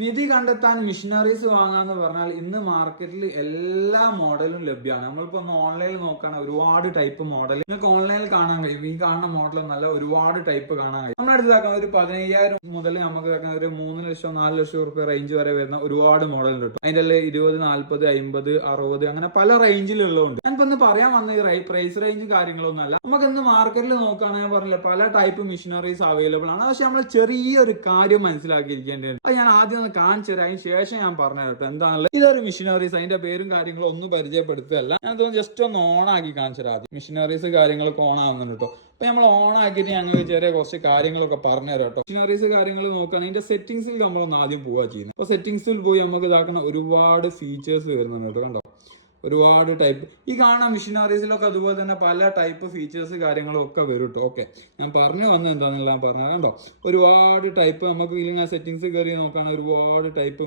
നിധി കണ്ടെത്താൻ മിഷനറീസ് വാങ്ങാന്ന് പറഞ്ഞാൽ ഇന്ന് മാർക്കറ്റിൽ എല്ലാ മോഡലും ലഭ്യമാണ് നമ്മളിപ്പോ ഒന്ന് ഓൺലൈനിൽ നോക്കുകയാണെങ്കിൽ ഒരുപാട് ടൈപ്പ് മോഡൽ നിങ്ങൾക്ക് ഓൺലൈനിൽ കാണാൻ കഴിയും. ഈ കാണുന്ന മോഡൽ നല്ല ഒരുപാട് ടൈപ്പ് കാണാൻ കഴിയും. നമ്മുടെ അടുത്ത് ഇതാക്കാൻ ഒരു പതിനയ്യായിരം മുതൽ നമുക്ക് ഇതാക്കാൻ ഒരു മൂന്ന് ലക്ഷം നാല് ലക്ഷം റുപ്യ റേഞ്ച് വരെ വരുന്ന ഒരുപാട് മോഡൽ കിട്ടും അതിന്റെ ഉള്ളിൽ ഇരുപത് നാല്പത് അമ്പത് അറുപത് അങ്ങനെ പല റേഞ്ചിലുള്ളതുണ്ട് ഞാനിപ്പോ ഒന്ന് പറയാൻ വന്ന ഈ പ്രൈസ് റേഞ്ച് കാര്യങ്ങളൊന്നും അല്ല നമുക്ക് ഇന്ന് മാർക്കറ്റിൽ നോക്കുകയാണെങ്കിൽ ഞാൻ പറഞ്ഞില്ല പല ടൈപ്പ് മെഷീനറീസ് അവൈലബിൾ ആണ്. പക്ഷെ നമ്മൾ ചെറിയൊരു കാര്യം മനസ്സിലാക്കിയിരിക്കേണ്ടത് അത് ഞാൻ ആദ്യം ഒന്ന് കാണിച്ചു തരാം. അതിന് ശേഷം ഞാൻ പറഞ്ഞു കേട്ടോ എന്താണല്ലോ ഇതൊരു മെഷീനറീസ് അതിന്റെ പേരും കാര്യങ്ങളും ഒന്നും പരിചയപ്പെടുത്തുകയല്ല. ഞാൻ തോന്നുന്നു ജസ്റ്റ് ഒന്ന് ഓൺ ആക്കി കാണിച്ചു തരാം ആദ്യം. മെഷീനറീസ് കാര്യങ്ങളൊക്കെ ഓൺ ആവുന്നുണ്ട് കേട്ടോ. അപ്പൊ നമ്മൾ ഓൺ ആക്കിയിട്ട് ഞങ്ങൾ ചെറിയ കുറച്ച് കാര്യങ്ങളൊക്കെ പറഞ്ഞു തരാം കേട്ടോ. മിഷനറീസ് കാര്യങ്ങൾ നോക്കുകയാണെങ്കിൽ അതിന്റെ സെറ്റിംഗ്സിൽ നമ്മൾ ഒന്ന് ആദ്യം പോവുക ചെയ്യുന്നത്. അപ്പൊ സെറ്റിംഗ്സിൽ പോയി നമുക്ക് ഇതാക്കുന്ന ഒരുപാട് ഫീച്ചേഴ്സ് വരുന്നുണ്ട് കേട്ടോ കണ്ടോ? ഒരുപാട് ടൈപ്പ് ഈ കാണുന്ന മിഷനറീസിലൊക്കെ അതുപോലെ തന്നെ പല ടൈപ്പ് ഫീച്ചേഴ്സ് കാര്യങ്ങളും ഒക്കെ വരും കേട്ടോ ഓക്കെ ഞാൻ പറഞ്ഞു വന്നത് എന്താണെന്നുള്ള ഞാൻ പറഞ്ഞത്. കണ്ടോ? ഒരുപാട് ടൈപ്പ് നമുക്ക് ഇല്ലെങ്കിൽ ആ സെറ്റിങ്സ് കയറി നോക്കുകയാണെങ്കിൽ ഒരുപാട് ടൈപ്പ്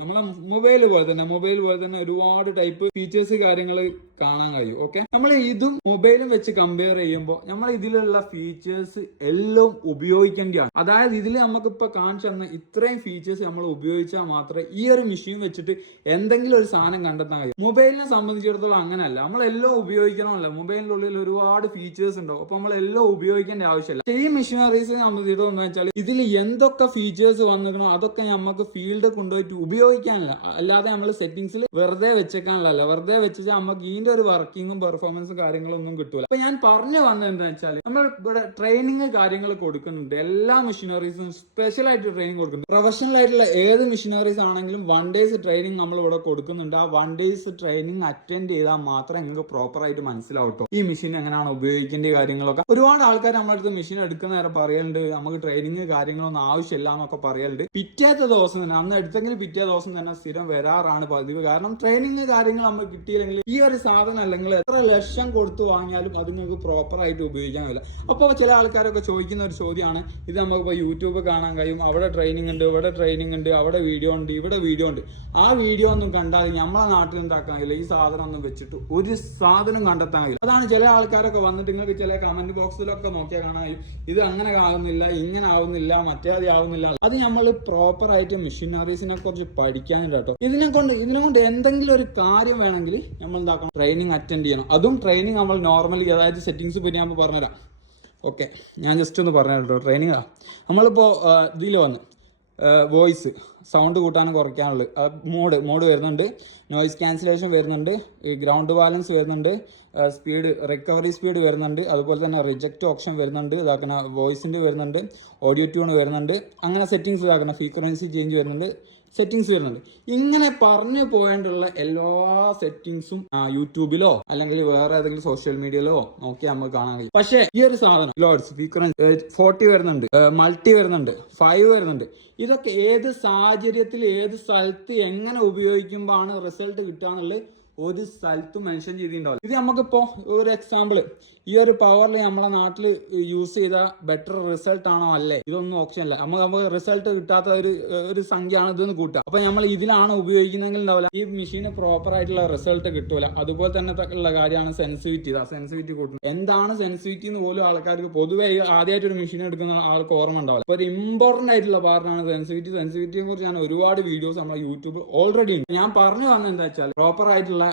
നമ്മളെ മൊബൈൽ പോലെ തന്നെ മൊബൈൽ പോലെ തന്നെ ഒരുപാട് ടൈപ്പ് ഫീച്ചേഴ്സ് കാര്യങ്ങൾ കാണാൻ കഴിയും. ഓക്കെ നമ്മൾ ഇതും മൊബൈലും വെച്ച് കമ്പയർ ചെയ്യുമ്പോൾ നമ്മൾ ഇതിലുള്ള ഫീച്ചേഴ്സ് എല്ലാം ഉപയോഗിക്കേണ്ടതാണ് അതായത് ഇതിൽ നമുക്കിപ്പോൾ കാണിച്ചു തന്ന ഇത്രയും ഫീച്ചേഴ്സ് നമ്മൾ ഉപയോഗിച്ചാൽ മാത്രമേ ഈ ഒരു മെഷീൻ വെച്ചിട്ട് എന്തെങ്കിലും ഒരു സാധനം കണ്ടെത്താൻ കഴിയും. മൊബൈലിനെ സംബന്ധിച്ചിടത്തോളം അങ്ങനെയല്ല. നമ്മളെല്ലാം ഉപയോഗിക്കണമല്ലോ. മൊബൈലിന്റെ ഉള്ളിൽ ഒരുപാട് ഫീച്ചേഴ്സ് ഉണ്ടാവും. അപ്പൊ നമ്മളെല്ലാം ഉപയോഗിക്കേണ്ട ആവശ്യമില്ല. ഈ മെഷീനറീസ് സംബന്ധിച്ചിടത്തോളം എന്ന് വെച്ചാൽ ഇതിൽ എന്തൊക്കെ ഫീച്ചേഴ്സ് വന്നിരിക്കണോ അതൊക്കെ നമുക്ക് ഫീൽഡ് കൊണ്ടുപോയിട്ട് ഉപയോഗിക്കാനല്ല. അല്ലാതെ നമ്മൾ സെറ്റിംഗ്സിൽ വെറുതെ വെച്ചേക്കാനല്ല വെറുതെ വെച്ചാൽ നമുക്ക് ഇതിന്റെ ഒരു വർക്കിങ്ങും പെർഫോമൻസും കാര്യങ്ങളും ഒന്നും കിട്ടൂല. അപ്പൊ ഞാൻ പറഞ്ഞു വന്നത് എന്താ വെച്ചാൽ നമ്മൾ ഇവിടെ ട്രെയിനിങ് കാര്യങ്ങൾ കൊടുക്കുന്നുണ്ട്. എല്ലാ മെഷീനറീസും സ്പെഷ്യൽ ആയിട്ട് ട്രെയിനിങ് കൊടുക്കുന്നുണ്ട്. പ്രൊഫഷണൽ ആയിട്ടുള്ള ഏത് മെഷീനറീസ് ആണെങ്കിലും വൺ ഡേയ്സ് ട്രെയിനിങ് നമ്മൾ ഇവിടെ കൊടുക്കുന്നുണ്ട്. ആ വൺ ഡേയ്സ് ട്രെയിനിങ് അറ്റൻഡ് ചെയ്താൽ മാത്രമേ നിങ്ങൾക്ക് പ്രോപ്പർ ആയിട്ട് മനസ്സിലാവട്ടോ ഈ മെഷീൻ എങ്ങനെയാണ് ഉപയോഗിക്കേണ്ട കാര്യങ്ങളൊക്കെ. ഒരുപാട് ആൾക്കാർ നമ്മുടെ അടുത്ത് മെഷീൻ എടുക്കുന്ന നേരം പറയുന്നുണ്ട് നമുക്ക് ട്രെയിനിങ് കാര്യങ്ങളൊന്നും ആവശ്യമില്ല എന്നൊക്കെ പറയലുണ്ട്. പിറ്റേത്തെ ദിവസം തന്നെ അന്ന് എടുത്തെങ്കിലും പിറ്റേ ദിവസം തന്നെ സ്ഥിരം വരാറാണ് പതിവ്. കാരണം ട്രെയിനിങ് കാര്യങ്ങൾ നമ്മൾ കിട്ടിയില്ലെങ്കിൽ ഈ ഒരു സാധനം അല്ലെങ്കിൽ എത്ര ലക്ഷം കൊടുത്തു വാങ്ങിയാലും അത് നിങ്ങൾക്ക് പ്രോപ്പർ ആയിട്ട് ഉപയോഗിക്കാൻ കഴിയില്ല. അപ്പോൾ ചില ആൾക്കാരൊക്കെ ചോദിക്കുന്ന ഒരു ചോദ്യമാണ് ഇത് നമുക്കിപ്പോൾ യൂട്യൂബ് കാണാൻ കഴിയും. അവിടെ ട്രെയിനിങ് ഉണ്ട് ഇവിടെ ട്രെയിനിങ് ഉണ്ട് അവിടെ വീഡിയോ ഉണ്ട് ഇവിടെ വീഡിയോ ഉണ്ട്. ആ വീഡിയോ ഒന്നും കണ്ടാൽ നമ്മളെ നാട്ടിൽ ഉണ്ടാക്കാൻ കഴിയില്ല. ഈ സാധനം ഒന്നും വെച്ചിട്ട് ഒരു സാധനം കണ്ടെത്താൻ കഴിയില്ല. അതാണ് ചില ആൾക്കാരൊക്കെ വന്നിട്ട് നിങ്ങൾക്ക് ചില കമന്റ് ബോക്സിലൊക്കെ നോക്കിയാൽ കാണാൻ ഇത് അങ്ങനെ ആവുന്നില്ല ഇങ്ങനെ ആവുന്നില്ല മറ്റേ ആവുന്നില്ല. അത് നമ്മൾ പ്രോപ്പർ ആയിട്ട് മെഷീനറീസിനെ കുറിച്ച് പഠിക്കാനുണ്ട് കേട്ടോ. ഇതിനെ കൊണ്ട് ഇതിനെ കൊണ്ട് എന്തെങ്കിലും ഒരു കാര്യം വേണമെങ്കിൽ നമ്മൾ എന്താക്കണം? ട്രെയിനിങ് അറ്റൻഡ് ചെയ്യണം. അതും ട്രെയിനിങ് നമ്മൾ നോർമലി അതായത് സെറ്റിംഗ്സ് പിന്നെ ഞാൻ പറഞ്ഞുതരാം. ഓക്കെ ഞാൻ ജസ്റ്റ് ഒന്ന് പറഞ്ഞു കേട്ടോ. ട്രെയിനിങ് നമ്മളിപ്പോൾ ഇതിൽ വന്ന്. വോയിസ് സൗണ്ട് കൂട്ടാനും കുറയ്ക്കാനുള്ളത്. മോഡ് മോഡ് വരുന്നുണ്ട്. നോയിസ് ക്യാൻസലേഷൻ വരുന്നുണ്ട്. ഗ്രൗണ്ട് ബാലൻസ് വരുന്നുണ്ട്. സ്പീഡ് റിക്കവറി സ്പീഡ് വരുന്നുണ്ട്. അതുപോലെ തന്നെ റിജക്റ്റ് ഓപ്ഷൻ വരുന്നുണ്ട്. ഇതാക്കുന്ന വോയിസിന്റെ വരുന്നുണ്ട്. ഓഡിയോ ട്യൂൺ വരുന്നുണ്ട്. അങ്ങനെ സെറ്റിങ്സ് ഇതാക്കുന്ന ഫ്രീക്വൻസി ചേഞ്ച് വരുന്നുണ്ട്. സെറ്റിങ്സ് വരുന്നുണ്ട്. ഇങ്ങനെ പറഞ്ഞു പോയിട്ടുള്ള എല്ലാ സെറ്റിങ്സും യൂട്യൂബിലോ അല്ലെങ്കിൽ വേറെ ഏതെങ്കിലും സോഷ്യൽ മീഡിയയിലോ നോക്കിയാൽ നമുക്ക് കാണാൻ കഴിയും. പക്ഷേ ഈ ഒരു സാധനം ലോഡ്സ് സ്പീക്കർ ഫോർട്ടി വരുന്നുണ്ട് മൾട്ടി വരുന്നുണ്ട് ഫൈവ് വരുന്നുണ്ട്. ഇതൊക്കെ ഏത് സാഹചര്യത്തിൽ ഏത് സ്ഥലത്ത് എങ്ങനെ ഉപയോഗിക്കുമ്പോഴാണ് റിസൾട്ട് കിട്ടുക എന്നുള്ളത് ഒരു സ്ഥലത്തും മെൻഷൻ ചെയ്തിട്ടുണ്ടാവില്ല. ഇത് നമുക്കിപ്പോൾ ഒരു എക്സാമ്പിൾ ഈ ഒരു പവറിൽ നമ്മളെ നാട്ടിൽ യൂസ് ചെയ്ത ബെറ്റർ റിസൾട്ട് ആണോ അല്ലേ? ഇതൊന്നും ഓപ്ഷൻ അല്ല. നമുക്ക് നമുക്ക് റിസൾട്ട് കിട്ടാത്ത ഒരു ഒരു സംഖ്യയാണ് ഇതെന്ന് കൂട്ടുക. അപ്പൊ നമ്മൾ ഇതിലാണ് ഉപയോഗിക്കുന്നെങ്കിൽ ഉണ്ടാവില്ല. ഈ മെഷീന് പ്രോപ്പർ ആയിട്ടുള്ള റിസൾട്ട് കിട്ടൂല. അതുപോലെ തന്നെ ഉള്ള കാര്യമാണ് സെൻസിറ്റിവിറ്റി ആ സെൻസിറ്റിവിറ്റി കൂട്ടുന്നത്. എന്താണ് സെൻസിറ്റിവിറ്റി എന്ന് പോലും ആൾക്കാർക്ക് പൊതുവെ ആദ്യമായിട്ട് ഒരു മെഷീൻ എടുക്കുന്ന ആൾക്ക് ഓർമ്മ ഉണ്ടാവില്ല. അപ്പൊ ഒരു ഇമ്പോർട്ടന്റ് ആയിട്ടുള്ള പാർട്ടാണ് സെൻസിറ്റിവിറ്റി സെൻസിറ്റിവിറ്റിയെ കുറിച്ച് ഞാൻ ഒരുപാട് വീഡിയോസ് നമ്മളെ യൂട്യൂബിൽ ഓൾറെഡി ഉണ്ട്. ഞാൻ പറഞ്ഞു വന്നത് എന്താ വെച്ചാൽ പ്രോപ്പർ ആയിട്ടുള്ള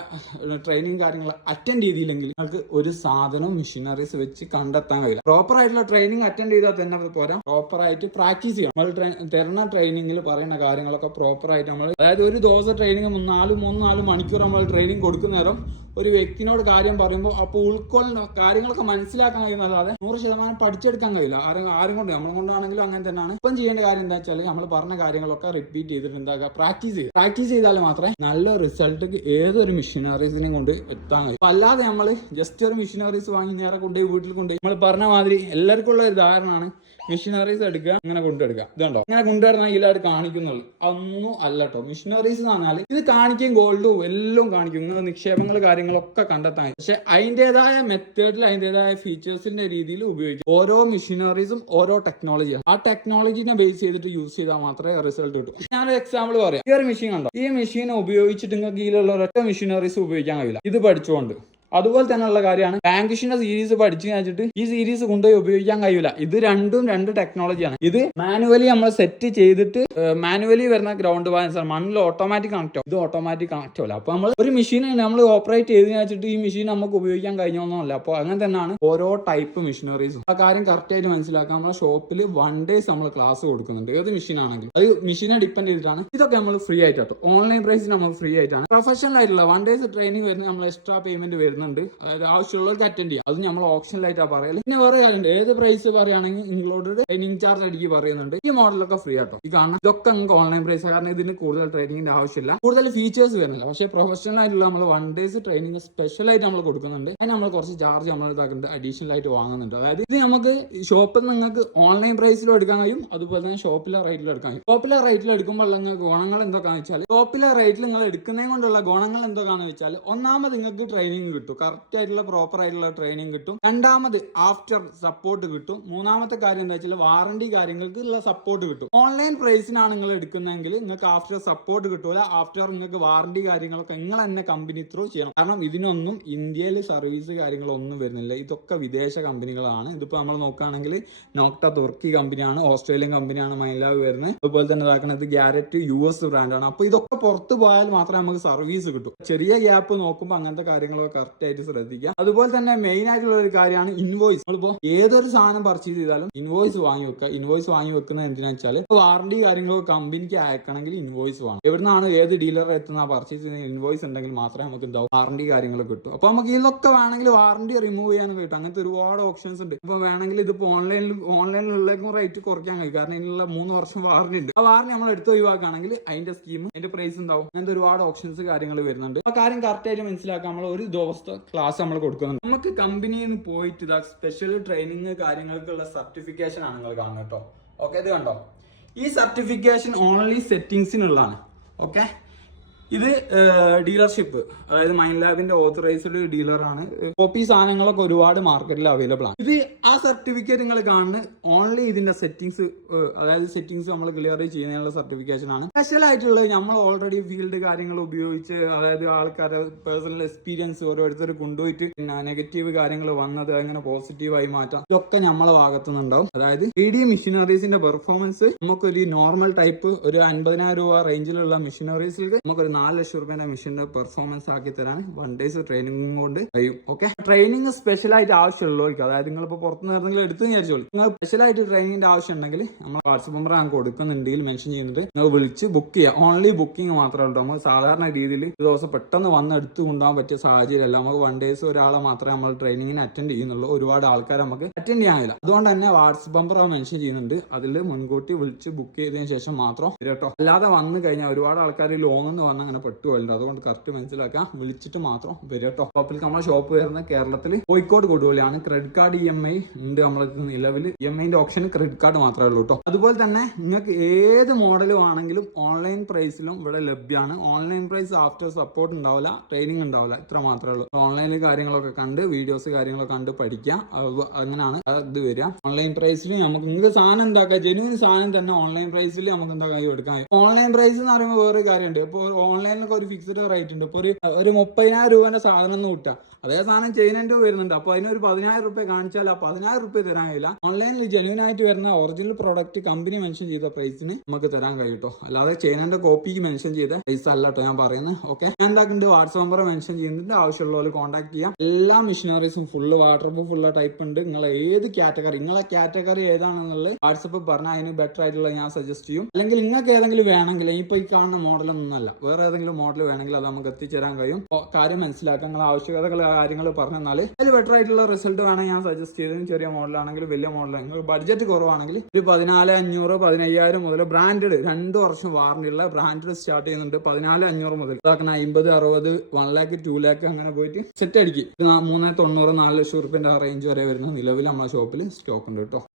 ട്രെയിനിങ് കാര്യങ്ങൾ അറ്റൻഡ് ചെയ്തില്ലെങ്കിൽ നിങ്ങൾക്ക് ഒരു സാധനം മെഷീനറീസ് വെച്ച് കണ്ടെത്താൻ കഴിയില്ല. പ്രോപ്പർ ആയിട്ടുള്ള ട്രെയിനിങ് അറ്റൻഡ് ചെയ്താൽ തന്നെ പോരാ. പ്രോപ്പർ ആയിട്ട് പ്രാക്ടീസ് ചെയ്യണം. നമ്മൾ തരുന്ന ട്രെയിനിങ്ങിൽ പറയുന്ന കാര്യങ്ങളൊക്കെ പ്രോപ്പർ ആയിട്ട് നമ്മൾ അതായത് ഒരു ദിവസം ട്രെയിനിങ് നാല് മൂന്ന് നാല് മണിക്കൂർ നമ്മൾ ട്രെയിനിങ് കൊടുക്കുന്ന നേരം ഒരു വ്യക്തിനോട് കാര്യം പറയുമ്പോൾ അപ്പോൾ ഉൾക്കൊള്ളുന്ന കാര്യങ്ങളൊക്കെ മനസ്സിലാക്കാൻ കഴിയുന്നതല്ലാതെ നൂറ് ശതമാനം പഠിച്ചെടുക്കാൻ കഴിയില്ല. ആരും ആരും കൊണ്ട് നമ്മളെ കൊണ്ടാണെങ്കിലും അങ്ങനെ തന്നെയാണ്. ഇപ്പം ചെയ്യേണ്ട കാര്യം എന്താ വെച്ചാൽ നമ്മൾ പറഞ്ഞ കാര്യങ്ങളൊക്കെ റിപ്പീറ്റ് ചെയ്തിട്ട് എന്താക്കുക പ്രാക്ടീസ് ചെയ്യുക പ്രാക്ടീസ് ചെയ്താൽ മാത്രമേ നല്ല റിസൾട്ട് ഏതൊരു മെഷീനറീസിനെയും കൊണ്ട് എത്താൻ കഴിയും. അപ്പൊ അല്ലാതെ നമ്മൾ ജസ്റ്റ് ഒരു മെഷീനറീസ് വാങ്ങി നേരെ കൊണ്ടുപോയി വീട്ടിൽ കൊണ്ടുപോയി നമ്മൾ പറഞ്ഞ മാതിരി എല്ലാവർക്കും ഉള്ള ഒരു ധാരണയാണ് മെഷീനറീസ് എടുക്കുക അങ്ങനെ കൊണ്ടെടുക്കുക ഇതുണ്ടോ ഇങ്ങനെ കൊണ്ടുവരുന്ന ഇതിലായിട്ട് കാണിക്കുന്നുള്ളൂ. അതൊന്നും അല്ല കേട്ടോ മിഷനറീസ് എന്ന് പറഞ്ഞാൽ ഇത് കാണിക്കും ഗോൾഡും എല്ലാം കാണിക്കും. ഇങ്ങനെ നിക്ഷേപങ്ങൾ കാര്യങ്ങളൊക്കെ കണ്ടെത്താൻ. പക്ഷെ അതിന്റെതായ മെത്തേഡിൽ അതിന്റെതായ ഫീച്ചേഴ്സിന്റെ രീതിയിൽ ഉപയോഗിക്കും. ഓരോ മിഷനറീസും ഓരോ ടെക്നോളജിയാണ് ആ ടെക്നോളജിനെ ബേസ് ചെയ്തിട്ട് യൂസ് ചെയ്താൽ മാത്രമേ റിസൾട്ട് കിട്ടൂ. ഞാനൊരു എക്സാമ്പിൾ പറയാം. ഈ ഒരു മെഷീൻ കണ്ടോ? ഈ മെഷീൻ ഉപയോഗിച്ചിട്ട് നിങ്ങൾക്ക് ഇതിലുള്ള ഒരൊറ്റ മെഷീനറീസ് ഉപയോഗിക്കാൻ കഴിയില്ല. ഇത് പഠിച്ചുകൊണ്ട് അതുപോലെ തന്നെയുള്ള കാര്യമാണ്. ബാങ്കിഷിന്റെ സീരീസ് പഠിച്ചു കഴിഞ്ഞിട്ട് ഈ സീരീസ് കൊണ്ടുപോയി ഉപയോഗിക്കാൻ കഴിയില്ല ഇത് രണ്ടും രണ്ട് ടെക്നോളജിയാണ് ഇത് മാനുവലി നമ്മൾ സെറ്റ് ചെയ്തിട്ട് മാനുവലി വരുന്ന ഗ്രൗണ്ട് ബാലൻസ് ആണ്. മണ്ണിൽ ഓട്ടോമാറ്റിക് കണക്ട് ഇത് ഓട്ടോമാറ്റിക് കണക്ട് ആവില്ല അപ്പൊ നമ്മൾ ഒരു മെഷീൻ നമ്മൾ ഓപ്പറേറ്റ് ചെയ്ത് വെച്ചിട്ട് ഈ മെഷീൻ നമുക്ക് ഉപയോഗിക്കാൻ കഴിഞ്ഞൊന്നുമല്ല അപ്പോൾ അങ്ങനെ തന്നെയാണ് ഓരോ ടൈപ്പ് മെഷീനറീസും ആ കാര്യം കറക്റ്റ് ആയിട്ട് മനസ്സിലാക്കാൻ നമ്മളെ ഷോപ്പിൽ വൺ ഡേയ്സ് നമ്മൾ ക്ലാസ് കൊടുക്കുന്നുണ്ട്. ഏത് മെഷീൻ ആണെങ്കിലും. അത് മെഷീനെ ഡിപ്പെൻഡ് ചെയ്തിട്ടാണ്. ഇതൊക്കെ നമ്മൾ ഫ്രീ ആയിട്ടോ ഓൺലൈൻ പ്രൈസിന് നമ്മൾ ഫ്രീ ആയിട്ടാണ്. പ്രൊഫഷണൽ ആയിട്ടുള്ള വൺ ഡേയ്സ് ട്രെയിനിങ് വരുന്ന നമ്മൾ എക്സ്ട്രാ പേയ്മെന്റ് വരുന്നുണ്ട്. അതായത് ആവശ്യമുള്ളവർക്ക് അറ്റൻഡ് ചെയ്യാം. അത് നമ്മൾ ഓപ്ഷനിലായിട്ടാണ് പറയൽ പിന്നെ വേറെ കാര്യമുണ്ട്. ഏത് പ്രൈസ് പറയുകയാണെങ്കിൽ ഇൻക്ലൂഡഡ് ട്രെയിനിങ് ചാർജ് അടിക്ക് പറയുന്നുണ്ട്. ഈ മോഡലൊക്കെ ഫ്രീ ആട്ടോ. ഈ കാണാൻ ഇതൊക്കെ നിങ്ങൾക്ക് ഓൺലൈൻ പ്രൈസ് കാരണം ഇതിന് കൂടുതൽ ട്രെയിനിങ്ങിന്റെ ആവശ്യമില്ല. കൂടുതൽ ഫീച്ചേഴ്സ് വരുന്നില്ല. പക്ഷേ പ്രൊഫഷണൽ ആയിട്ടുള്ള നമ്മൾ വൺ ഡേയ്സ് ട്രെയിനിങ് സ്പെഷ്യൽ ആയിട്ട് നമ്മൾ കൊടുക്കുന്നുണ്ട്. അതിന് നമ്മൾ കുറച്ച് ചാർജ് നമ്മൾ ഇതാക്കുന്നുണ്ട്. അഡീഷണൽ ആയിട്ട് വാങ്ങുന്നുണ്ട്. അതായത് ഇത് നമുക്ക് ഷോപ്പിൽ നിങ്ങൾക്ക് ഓൺലൈൻ പ്രൈസിലും എടുക്കാൻ കഴിയും. അതുപോലെ തന്നെ ഷോപ്പിലെ റേറ്റിലും എടുക്കാൻ കഴിയും. ഷോപ്പിലെ റേറ്റിൽ എടുക്കുമ്പോൾ നിങ്ങൾക്ക് ഗുണങ്ങൾ എന്തൊക്കെയാണെന്ന് വെച്ചാൽ ഷോപ്പിലെ റേറ്റിൽ നിങ്ങൾ എടുക്കുന്നതും കൊണ്ടുള്ള ഗുണങ്ങൾ എന്തൊക്കെയാണെന്ന് വെച്ചാൽ ഒന്നാമത് നിങ്ങൾക്ക് ട്രെയിനിങ് കിട്ടും. കറക്റ്റ് ആയിട്ടുള്ള പ്രോപ്പർ ആയിട്ടുള്ള ട്രെയിനിങ് കിട്ടും. രണ്ടാമത് ആഫ്റ്റർ സപ്പോർട്ട് കിട്ടും. മൂന്നാമത്തെ കാര്യം എന്താ വെച്ചാൽ വാറണ്ടി കാര്യങ്ങൾക്ക് ഉള്ള സപ്പോർട്ട് കിട്ടും ഓൺലൈൻ പ്രൈസിനാണ് നിങ്ങൾ എടുക്കുന്നതെങ്കിൽ നിങ്ങൾക്ക് ആഫ്റ്റർ സപ്പോർട്ട് കിട്ടൂല. ആഫ്റ്റർ നിങ്ങൾക്ക് വാറണ്ടി കാര്യങ്ങളൊക്കെ നിങ്ങൾ തന്നെ കമ്പനി ത്രൂ ചെയ്യണം. കാരണം ഇതിനൊന്നും ഇന്ത്യയിൽ സർവീസ് കാര്യങ്ങളൊന്നും വരുന്നില്ല. ഇതൊക്കെ വിദേശ കമ്പനികളാണ്. ഇതിപ്പോ നമ്മൾ നോക്കുകയാണെങ്കിൽ നോക്ട തുർക്കി കമ്പനിയാണ് ഓസ്ട്രേലിയൻ കമ്പനിയാണ് മൈലാവ് വരുന്നത്. അതുപോലെ തന്നെ ഇതാക്കുന്നത് ഗ്യാരറ്റ് യു എസ് ബ്രാൻഡാണ് അപ്പോൾ ഇതൊക്കെ പുറത്ത് പോയാൽ മാത്രമേ നമുക്ക് സർവീസ് കിട്ടൂ. ചെറിയ ഗ്യാപ്പ് നോക്കുമ്പോൾ അങ്ങനത്തെ കാര്യങ്ങളൊക്കെ കറക്റ്റ് ആയിട്ട് ശ്രദ്ധിക്കുക. അതുപോലെ തന്നെ മെയിൻ ആയിട്ടുള്ള ഒരു കാര്യമാണ് ഇൻവോയ്സ് നമ്മളിപ്പോൾ ഏതൊരു സാധനം പർച്ചേസ് ചെയ്താലും ഇൻവോയ്സ് വാങ്ങി വെക്കുക. ഇൻവോയ്സ് വാങ്ങി വെക്കുന്നത് എന്തിനാണെന്ന് വെച്ചാൽ വാറണ്ടി കാര്യങ്ങളൊക്കെ കമ്പനിക്ക് അയക്കണമെങ്കിൽ ഇൻവോയ്സ് വേണം. എവിടുന്നാണ് ഏത് ഡീലർ എത്തുന്ന പർച്ചേസ് ചെയ്യുന്ന ഇൻവോയ്സ് ഉണ്ടെങ്കിൽ മാത്രമേ നമുക്ക് എന്താവും? വാറണ്ടി കാര്യങ്ങളൊക്കെ കിട്ടും. അപ്പോൾ നമുക്ക് ഇതൊക്കെ വേണമെങ്കിൽ വാറണ്ടി റിമൂവ് ചെയ്യാൻ കിട്ടും. അങ്ങനത്തെ ഒരുപാട് ഓപ്ഷൻസ് ഉണ്ട്. അപ്പോൾ വേണമെങ്കിൽ ഇതിപ്പോൾ ഓൺലൈനിൽ ഓൺലൈനിലുള്ളേക്കും റേറ്റ് കുറയ്ക്കാൻ കഴിയും. കാരണം ഇതിനുള്ള മൂന്ന് വർഷം വാറണ്ടി ഉണ്ട്. ആ വാറണ്ടി നമ്മൾ എടുത്ത് ഒഴിവാക്കുകയാണെങ്കിൽ അതിന്റെ സ്കീം അതിന്റെ പ്രൈസ് ഉണ്ടാവും അങ്ങനത്തെ ഒരുപാട് ഓപ്ഷൻസ് കാര്യങ്ങൾ വരുന്നുണ്ട്. ആ കാര്യം കറക്റ്റ് ആയിട്ട് മനസ്സിലാക്കാൻ നമ്മൾ ഒരു ദിവസത്തെ ക്ലാസ് നമ്മൾ കൊടുക്കുന്നുണ്ട്. നമുക്ക് കമ്പനിയിൽ നിന്ന് പോയിട്ട് സ്പെഷ്യൽ ട്രെയിനിങ് കാര്യങ്ങൾക്കുള്ള സർട്ടിഫിക്കേഷൻ ആണ് നിങ്ങൾ കാണുന്നത് കേട്ടോ. ഓക്കെ ഇത് കണ്ടോ? ഈ സർട്ടിഫിക്കേഷൻ ഓൺലി സെറ്റിങ്സിനുള്ളതാണ് ഓക്കെ ഇത് ഡീലർഷിപ്പ്. അതായത് മൈൻഡ് ലാബിന്റെ ഓത്തറൈസ്ഡ് ഡീലറാണ്. കോപ്പി സാധനങ്ങളൊക്കെ ഒരുപാട് മാർക്കറ്റിൽ അവൈലബിൾ ആണ്. ഇത് ആ സർട്ടിഫിക്കറ്റ് നിങ്ങൾ കാണുന്നത് ഓൺലി ഇതിന്റെ സെറ്റിങ്സ് അതായത് സെറ്റിങ്സ് നമ്മൾ ക്ലിയർ ചെയ്യുന്നതിനുള്ള സർട്ടിഫിക്കേഷൻ ആണ്. സ്പെഷ്യൽ ആയിട്ടുള്ളത് നമ്മൾ ഓൾറെഡി ഫീൽഡ് കാര്യങ്ങൾ ഉപയോഗിച്ച് അതായത് ആൾക്കാരെ പേഴ്സണൽ എക്സ്പീരിയൻസ് ഓരോരുത്തർ കൊണ്ടുപോയിട്ട് പിന്നെ നെഗറ്റീവ് കാര്യങ്ങൾ വന്നത് അങ്ങനെ പോസിറ്റീവായി മാറ്റാം. ഇതൊക്കെ നമ്മൾ ഭാഗത്തു നിന്നുണ്ടാവും അതായത് എ ഡി മെഷീനറീസിന്റെ പെർഫോമൻസ് നമുക്കൊരു നോർമൽ ടൈപ്പ് ഒരു അൻപതിനായിരം രൂപ റേഞ്ചിലുള്ള മെഷീനറീസിൽ നമുക്കൊരു നാല് ലക്ഷം രൂപയുടെ മെഷീന്റെ പെർഫോമൻസ് ആക്കി തരാൻ വൺ ഡേയ്സ് ട്രെയിനിങ് കൊണ്ട് കഴിയും ഓക്കെ ട്രെയിനിങ് സ്പെഷ്യൽ ആയിട്ട് ആവശ്യമുള്ളവർക്ക് അതായത് നിങ്ങളിപ്പോൾ പുറത്തുനിന്ന് എന്തെങ്കിലും എടുത്തു വിചാരിച്ചോളൂ നിങ്ങൾ സ്പെഷ്യൽ ആയിട്ട് ട്രെയിനിങ്ങിന്റെ ആവശ്യം ഉണ്ടെങ്കിൽ നമ്മൾ വാട്സപ്പ് നമ്പർ ഞാൻ കൊടുക്കുന്നുണ്ടെങ്കിൽ മെൻഷൻ ചെയ്യുന്നുണ്ട്. നിങ്ങൾ വിളിച്ച് ബുക്ക് ചെയ്യുക. ഓൺലി ബുക്കിംഗ് മാത്രമേ ഉള്ളൂ. നമ്മൾ സാധാരണ രീതിയിൽ ഒരു ദിവസം പെട്ടെന്ന് വന്ന് എടുത്തു കൊണ്ടുപോകാൻ പറ്റിയ സാഹചര്യമല്ല. നമുക്ക് വൺ ഡേയ്സ് ഒരാളെ മാത്രമേ നമ്മൾ ട്രെയിനിങ്ങിന് അറ്റൻഡ് ചെയ്യുന്നുള്ളൂ. ഒരുപാട് ആൾക്കാർ നമുക്ക് അറ്റൻഡ് ചെയ്യാനില്ല അതുകൊണ്ട് തന്നെ വാട്സപ്പ് നമ്പർ മെൻഷൻ ചെയ്യുന്നുണ്ട്. അതിൽ മുൻകൂട്ടി വിളിച്ച് ബുക്ക് ചെയ്തതിന് ശേഷം മാത്രം കേട്ടോ. അല്ലാതെ വന്നു കഴിഞ്ഞാൽ ഒരുപാട് ആൾക്കാർ ലോണെന്ന് വന്ന് അങ്ങനെ പെട്ടുപോയില്ല അതുകൊണ്ട് കറക്റ്റ് മനസ്സിലാക്കാം വിളിച്ചിട്ട് മാത്രം വരും കേട്ടോ അപ്പിൽ നമ്മളെ ഷോപ്പ് വരുന്ന കേരളത്തിൽ Kozhikode കൊടുവലിയാണ് credit card E M I ഉണ്ട് നമ്മൾക്ക് നിലവിൽ. ഇ എം ഐന്റെ ഓപ്ഷൻ ക്രെഡിറ്റ് കാർഡ് മാത്രമേ ഉള്ളൂ കേട്ടോ അതുപോലെ തന്നെ നിങ്ങൾക്ക് ഏത് മോഡലും ആണെങ്കിലും ഓൺലൈൻ പ്രൈസിലും ഇവിടെ ലഭ്യമാണ് ഓൺലൈൻ പ്രൈസ് ആഫ്റ്റർ സപ്പോർട്ട് ഉണ്ടാവില്ല ട്രെയിനിങ് ഉണ്ടാവില്ല ഇത്ര മാത്രമേ ഉള്ളൂ. ഓൺലൈനിൽ കാര്യങ്ങളൊക്കെ കണ്ട് വീഡിയോസ് കാര്യങ്ങളൊക്കെ കണ്ട് പഠിക്കുക. അങ്ങനെയാണ് ഇത് വരിക. ഓൺലൈൻ പ്രൈസിൽ നമുക്ക് നിങ്ങൾക്ക് സാധനം എന്താക്കാം? ജെനുവിൻ സാധനം തന്നെ ഓൺലൈൻ പ്രൈസിൽ നമുക്ക് എന്താ എടുക്കാൻ. ഓൺലൈൻ പ്രൈസ് എന്ന് പറയുമ്പോൾ വേറെ കാര്യമുണ്ട്. ഇപ്പോൾ ഓൺലൈനിലൊക്കെ ഒരു ഫിക്സ്ഡ് റേറ്റ് ഉണ്ട്. ഇപ്പോൾ ഒരു ഒരു മുപ്പതിനായിരം രൂപേന്റെ സാധനം കിട്ടുക. അതേ സാധനം ചൈനന്റെ വരുന്നുണ്ട്. അപ്പോൾ അതിനൊരു പതിനായിരം റുപ്യ കാണിച്ചാൽ ആ പതിനായിരം റുപ്യ തരാൻ കഴിയില്ല. ഓൺലൈനിൽ ജെന്യൂൻ ആയിട്ട് വരുന്ന ഒറിജിനൽ പ്രോഡക്റ്റ് കമ്പനി മെൻഷൻ ചെയ്ത പ്രൈസിന് നമുക്ക് തരാൻ കഴിയും കേട്ടോ. അല്ലാതെ ചെയ്യുന്നതിന്റെ കോപ്പിക്ക് മെൻഷൻ ചെയ്ത പ്രൈസ് അല്ല കേട്ടോ ഞാൻ പറയുന്നത് ഓക്കെ ഞാൻ എന്താക്കുന്നുണ്ട്? വാട്സ്ആപ്പ് നമ്പർ മെൻഷൻ ചെയ്യുന്നുണ്ട്. ആവശ്യമുള്ള പോലെ കോൺടാക്ട് ചെയ്യാം. എല്ലാ മെഷീനറീസും ഫുള്ള് വാട്ടർ പ്രൂഫ് ഉള്ള ടൈപ്പ് ഉണ്ട്. നിങ്ങൾ ഏത് കാറ്റഗറി നിങ്ങളെ കാറ്റഗറി ഏതാണെന്നുള്ളത് വാട്സപ്പ് പറഞ്ഞാൽ അതിന് ബെറ്റർ ആയിട്ടുള്ള ഞാൻ സജസ്റ്റ് ചെയ്യും. അല്ലെങ്കിൽ നിങ്ങൾക്ക് ഏതെങ്കിലും വേണമെങ്കിൽ ഇപ്പോൾ ഈ കാണുന്ന മോഡലൊന്നുമല്ല വേറെ ഏതെങ്കിലും മോഡൽ വേണമെങ്കിൽ അത് നമുക്ക് എത്തിച്ചേരാൻ കഴിയും. കാര്യം മനസ്സിലാക്കാൻ നിങ്ങൾ ആവശ്യകതകൾ കാര്യങ്ങൾ പറഞ്ഞു തന്നാൽ അതിൽ ബെറ്റർ ആയിട്ടുള്ള റിസൾട്ട് വേണമെങ്കിൽ ഞാൻ സജസ്റ്റ് ചെയ്തതും ചെറിയ മോഡലാണെങ്കിലും വലിയ മോഡൽ നിങ്ങൾ ബഡ്ജറ്റ് കുറവാണെങ്കിൽ ഒരു പതിനാല് അഞ്ഞൂറ് പതിനയ്യായിരം മുതൽ ബ്രാൻഡഡ് രണ്ട് വർഷം വാറണ്ടി ഉള്ള ബ്രാൻഡഡ് സ്റ്റാർട്ട് ചെയ്യുന്നുണ്ട്. പതിനാല് അഞ്ഞൂറ് മുതൽ ഇതാക്കുന്ന അമ്പത് അറുപത് വൺ ലാക്ക് ടു ലാക്ക് അങ്ങനെ പോയിട്ട് സെറ്റ് അടിക്കും. മൂന്ന് തൊണ്ണൂറ് നാല് ലക്ഷം റുപ്യന്റെ റേഞ്ച് വരെ വരുന്ന നിലവിൽ നമ്മുടെ ഷോപ്പിൽ സ്റ്റോക്ക് ഉണ്ട് കേട്ടോ.